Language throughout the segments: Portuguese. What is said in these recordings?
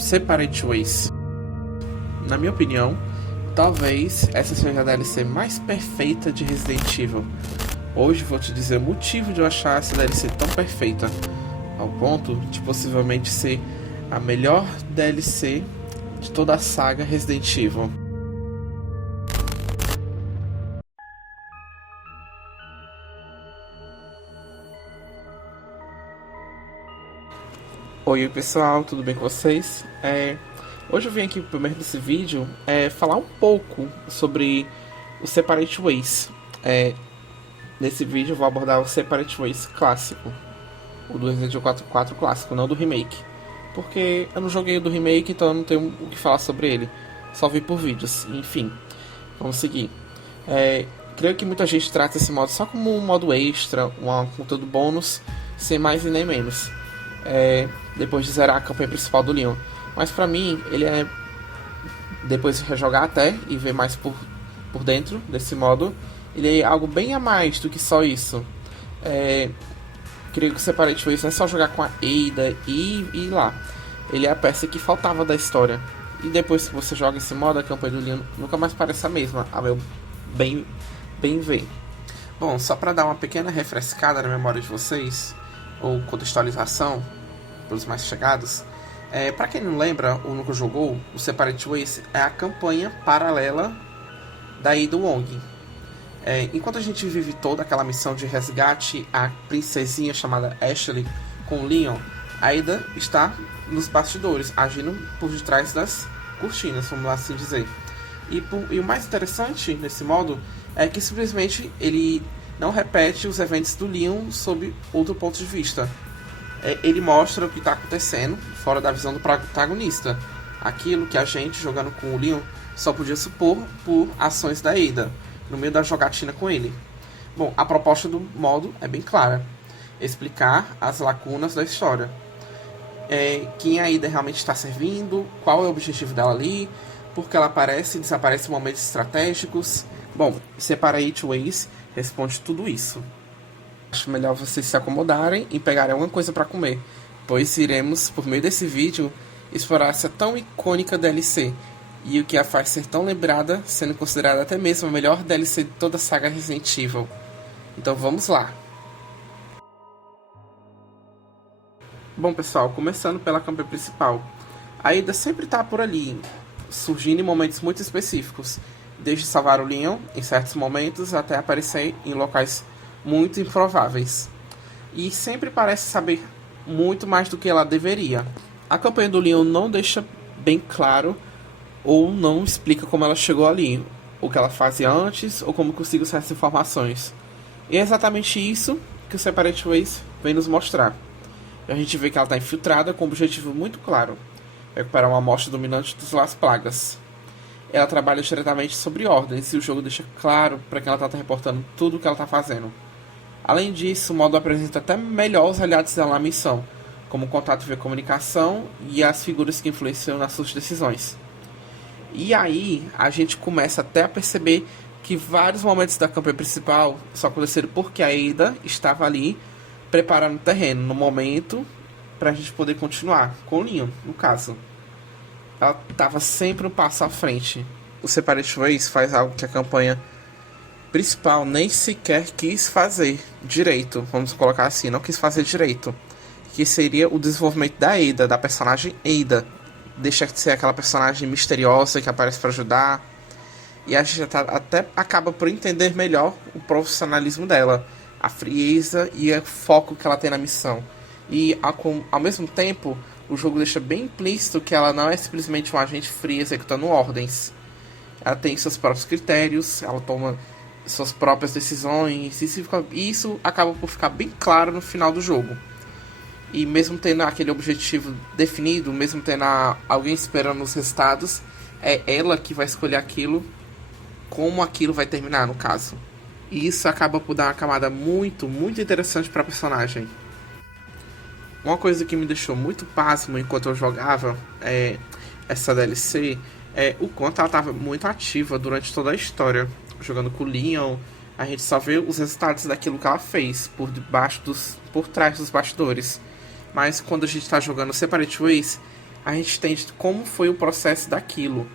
Separate Ways. Na minha opinião, talvez essa seja a DLC mais perfeita de Resident Evil. Hoje vou te dizer o motivo de eu achar essa DLC tão perfeita, ao ponto de possivelmente ser a melhor DLC de toda a saga Resident Evil. Oi pessoal, tudo bem com vocês? Hoje eu vim aqui pro meio desse vídeo falar um pouco sobre o Separate Ways. Nesse vídeo eu vou abordar o Separate Ways clássico, o do Resident Evil 4 clássico, não do remake. Porque eu não joguei o do remake, então eu não tenho o que falar sobre ele. Só vi por vídeos, enfim. Vamos seguir. Creio que muita gente trata esse modo só como um modo extra, um conteúdo bônus, sem mais e nem menos. Depois de zerar a campanha principal do Leon. Mas pra mim, ele depois de rejogar até e ver mais por dentro desse modo, ele é algo bem a mais do que só isso. Creio que o Separate Ways não é só jogar com a Ada e ir lá. Ele é a peça que faltava da história. E depois que você joga esse modo, a campanha do Leon nunca mais parece a mesma, a meu bem ver. Bom, só para dar uma pequena refrescada na memória de vocês, ou contextualização para os mais chegados, para quem não lembra ou nunca jogou, o Separate Ways é a campanha paralela da Ada Wong. Enquanto a gente vive toda aquela missão de resgate à princesinha chamada Ashley com Leon, a Ada está nos bastidores, agindo por detrás das cortinas, vamos assim dizer. E o mais interessante nesse modo é que simplesmente ele não repete os eventos do Leon sob outro ponto de vista. Ele mostra o que está acontecendo fora da visão do protagonista. Aquilo que a gente, jogando com o Leon, só podia supor por ações da Ada, no meio da jogatina com ele. Bom, a proposta do modo é bem clara. Explicar as lacunas da história. Quem a Ada realmente está servindo, qual é o objetivo dela ali, porque ela aparece e desaparece em momentos estratégicos. Bom, Separate Ways responde tudo isso. Acho melhor vocês se acomodarem e pegarem alguma coisa para comer, pois iremos, por meio desse vídeo, explorar essa tão icônica DLC e o que a faz ser tão lembrada, sendo considerada até mesmo a melhor DLC de toda a saga Resident Evil. Então vamos lá! Bom pessoal, começando pela campanha principal, a Ada sempre está por ali, surgindo em momentos muito específicos, desde salvar o Leon em certos momentos até aparecer em locais muito improváveis. E sempre parece saber muito mais do que ela deveria. A campanha do Leon não deixa bem claro ou não explica como ela chegou ali, o que ela fazia antes ou como conseguiu certas informações. E é exatamente isso que o Separate Ways vem nos mostrar. A gente vê que ela está infiltrada com um objetivo muito claro: recuperar uma amostra dominante dos Las Plagas. Ela trabalha diretamente sobre ordens e o jogo deixa claro para quem ela está reportando tudo o que ela está fazendo. Além disso, o modo apresenta até melhor os aliados dela na missão, como o contato via comunicação e as figuras que influenciam nas suas decisões. E aí, a gente começa até a perceber que vários momentos da campanha principal só aconteceram porque a Ada estava ali preparando o terreno no momento para a gente poder continuar, com o Leon, no caso. Ela estava sempre um passo à frente. O Separate Ways faz algo que a campanha principal nem sequer quis fazer direito, vamos colocar assim, não quis fazer direito, que seria o desenvolvimento da Ada, da personagem Ada. Deixa de ser aquela personagem misteriosa que aparece para ajudar, e a gente até acaba por entender melhor o profissionalismo dela, a frieza e o foco que ela tem na missão. E ao mesmo tempo, o jogo deixa bem implícito que ela não é simplesmente um agente frio executando ordens. Ela tem seus próprios critérios, ela toma suas próprias decisões, e isso acaba por ficar bem claro no final do jogo. E mesmo tendo aquele objetivo definido, mesmo tendo alguém esperando os resultados, é ela que vai escolher aquilo, como aquilo vai terminar, no caso. E isso acaba por dar uma camada muito, muito interessante para a personagem. Uma coisa que me deixou muito pasmo enquanto eu jogava essa DLC é o quanto ela estava muito ativa durante toda a história. Jogando com o Leon, a gente só vê os resultados daquilo que ela fez por trás dos bastidores. Mas quando a gente está jogando Separate Ways, a gente entende como foi o processo daquilo.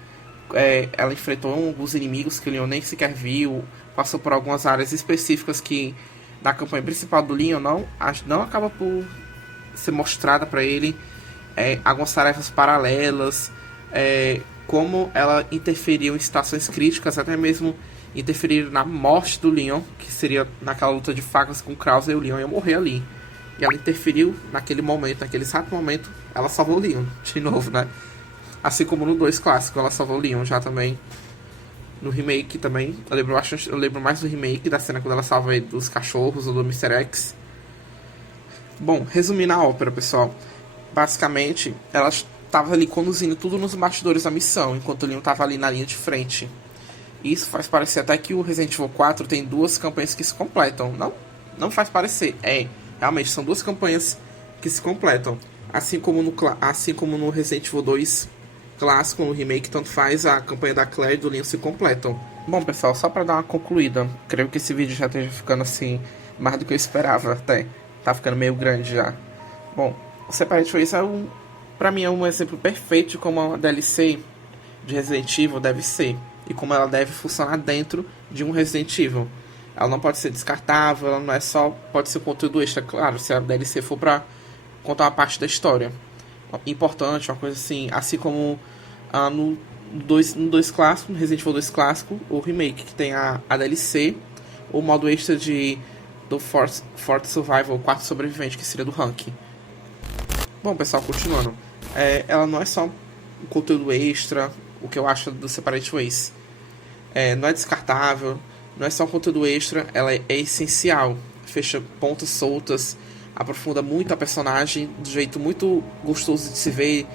Ela enfrentou alguns inimigos que o Leon nem sequer viu, passou por algumas áreas específicas que na campanha principal do Leon não acaba por ser mostrada para ele, algumas tarefas paralelas, como ela interferiu em situações críticas, até mesmo interferir na morte do Leon, que seria naquela luta de facas com o Krauser, e o Leon ia morrer ali. E ela interferiu naquele momento, naquele exato momento, ela salvou o Leon, de novo, né? Assim como no 2 clássico, ela salvou o Leon já também. No remake também, eu lembro mais do remake, da cena quando ela salva ele dos cachorros ou do Mr. X. Bom, resumindo a ópera, pessoal. Basicamente, ela estava ali conduzindo tudo nos bastidores da missão, enquanto o Leon estava ali na linha de frente. E isso faz parecer até que o Resident Evil 4 tem duas campanhas que se completam. Não faz parecer, realmente são duas campanhas que se completam. Assim como no Resident Evil 2 clássico, no remake, tanto faz, a campanha da Claire e do Leon se completam. Bom, pessoal, só para dar uma concluída, creio que esse vídeo já esteja ficando assim, mais do que eu esperava até. Tá ficando meio grande já. Bom, o Separate Ways pra mim é um exemplo perfeito de como a DLC de Resident Evil deve ser. E como ela deve funcionar dentro de um Resident Evil. Ela não pode ser descartável, ela não é só... Pode ser conteúdo extra, claro, se a DLC for pra contar uma parte da história. Importante, uma coisa assim como no 2 clássico, no Resident Evil 2 clássico, o remake, que tem a DLC, o modo extra do Force Survival, 4 sobrevivente, que seria do rank. Bom, pessoal, continuando. Ela não é só um conteúdo extra, o que eu acho do Separate Ways. Não é descartável, não é só um conteúdo extra, ela é essencial. Fecha pontas soltas, aprofunda muito a personagem, de jeito muito gostoso de se ver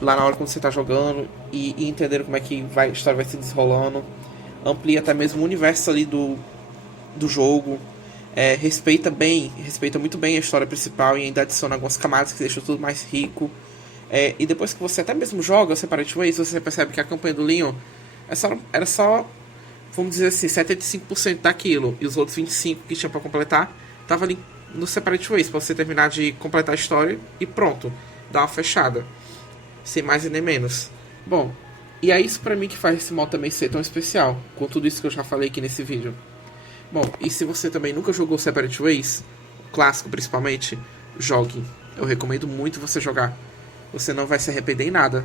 lá na hora quando você está jogando e entender como é que a história vai se desenrolando. Amplia até mesmo o universo ali do jogo. Respeita muito bem a história principal e ainda adiciona algumas camadas que deixam tudo mais rico. E depois que você até mesmo joga o Separate Ways, você percebe que a campanha do Leon era só, vamos dizer assim, 75% daquilo, e os outros 25% que tinha pra completar tava ali no Separate Ways, pra você terminar de completar a história e pronto, dar uma fechada, sem mais e nem menos. Bom, e é isso pra mim que faz esse modo também ser tão especial, com tudo isso que eu já falei aqui nesse vídeo. Bom, e se você também nunca jogou Separate Ways, o clássico principalmente, jogue. Eu recomendo muito você jogar. Você não vai se arrepender em nada.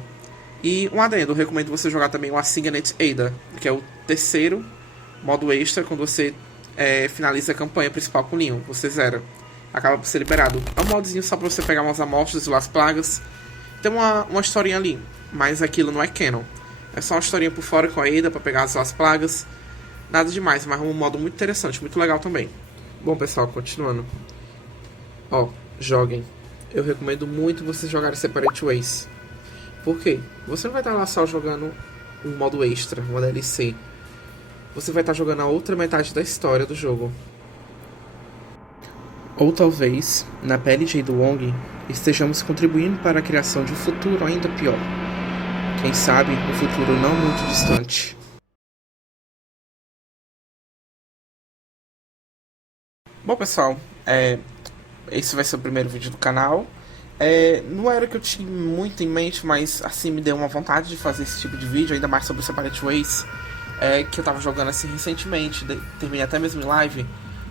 E um adendo, eu recomendo você jogar também o Assignate Ada, que é o terceiro modo extra, quando você finaliza a campanha principal com o Leon. Você zera. Acaba por ser liberado. É um modozinho só pra você pegar umas amostras e as plagas. Tem uma historinha ali, mas aquilo não é canon. É só uma historinha por fora com a Ada pra pegar as plagas. Nada demais, mas é um modo muito interessante, muito legal também. Bom, pessoal, continuando. Joguem. Eu recomendo muito vocês jogarem Separate Ways. Por quê? Você não vai estar lá só jogando um modo extra, uma DLC. Você vai estar jogando a outra metade da história do jogo. Ou talvez, na pele de Ada Wong, estejamos contribuindo para a criação de um futuro ainda pior. Quem sabe, um futuro não muito distante. Bom, pessoal, esse vai ser o primeiro vídeo do canal. Não era o que eu tinha muito em mente, mas assim me deu uma vontade de fazer esse tipo de vídeo, ainda mais sobre o Separate Ways, que eu tava jogando assim recentemente, terminei até mesmo em live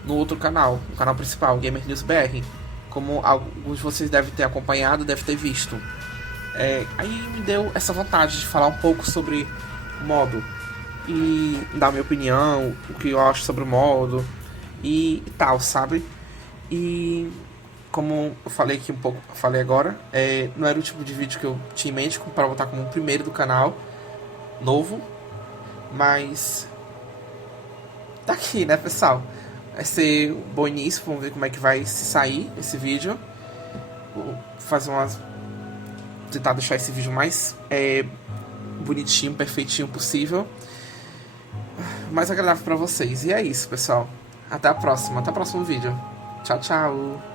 no outro canal, no canal principal, Gamer News BR, como alguns de vocês devem ter acompanhado, devem ter visto. Aí me deu essa vontade de falar um pouco sobre o modo e dar minha opinião, o que eu acho sobre o modo e tal, sabe? E como eu falei aqui falei agora, não era o tipo de vídeo que eu tinha em mente para botar como o primeiro do canal, novo, mas tá aqui, né, pessoal? Vai ser um bom início, vamos ver como é que vai se sair esse vídeo. Vou tentar deixar esse vídeo mais bonitinho, perfeitinho possível, mais agradável para vocês. E é isso, pessoal. Até o próximo vídeo. Tchau, tchau.